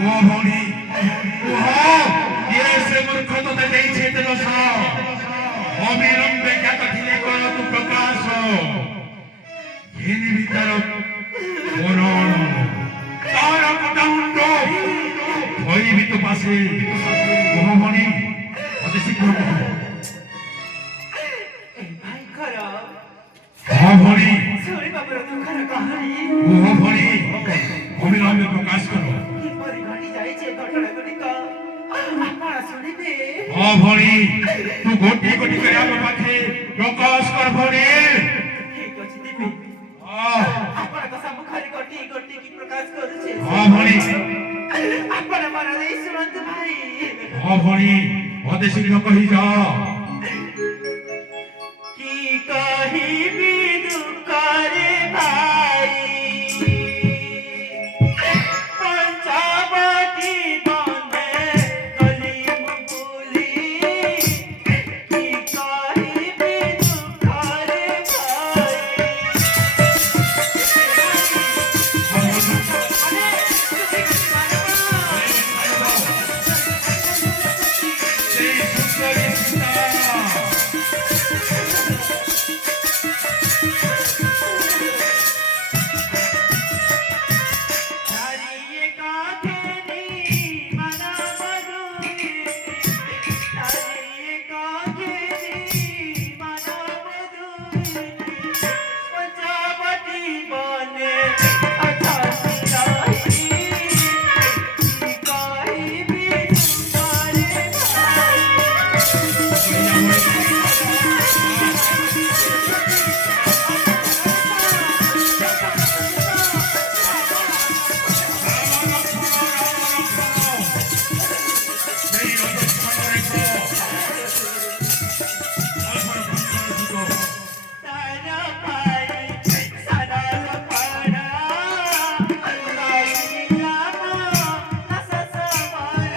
ओ भौणी ओहो ये से मूर्ख तो ଦେଇছে ତେଜସ ଅବିଳମ୍ବେ ଜ୍ଞାତଥିଲେ କର ତୁ ପ୍ରକାଶ ଘେନି ଭିତର କୋରଣ ତାର କଟାଉଣ୍ଡ ଭଇବି ତୁ ପାଶେ ଓ ଭଉଣୀ ଅତି ଶୀଘ୍ର ଭାଇ କର ହଁ ଭଉଣୀ ଶୁଣି ବାବୁର ଦୁଃଖର କାହାଣୀ ଓ ଭଉଣୀ ଅବିଳମ୍ବେ ପ୍ରକାଶ କର କିପରି ଘଟି ଯାଇଛି ଘଟଣା ଗୁଡ଼ିକ ଆପଣ ଶୁଣିବେ ହଁ ଭଉଣୀ ତୁ ଗୋଟି ଗୋଟି କରି ଆମ ପାଖେ ପ୍ରକାଶ କର ଭଉଣୀ ଠିକ ଅଛି ଦେବି ଆପଣଙ୍କ ସମ୍ମୁଖରେ ଗୋଟି ଗୋଟି କି ପ୍ରକାଶ କରୁଛେ ହଁ ଭଉଣୀ ଆପଣ ମନ ଦେଇ ଶୁଣନ୍ତୁ ଭାଇ ହଁ ଭଉଣୀ ଅତି ଶୀଘ୍ର କହିଯାଅ କି କହିବି ଦୁଃଖରେ ଭାଇ ପଞ୍ଚାବତୀ ବନ୍ଦେ ଗଲି ମୁଁ ଭୁଲି କି କହିବି ଦୁଃଖରେ ଭାଇ ସେଇ ସୁନ୍ଦରୀ ସୀତା ଚାରିଏ କାଠେନି ମନ ମଧୁରୀ ଚାରିଏ କାଠେନି ମନ ମଧୁରୀ ପଞ୍ଚାବତୀ ବନେ ଅଛନ୍ତି ରହି କି କହିବି ତୁମରେ ତାର ଭାଇ ସାନର ପାଡ଼ା ଅଲଗା ନାସ ସମର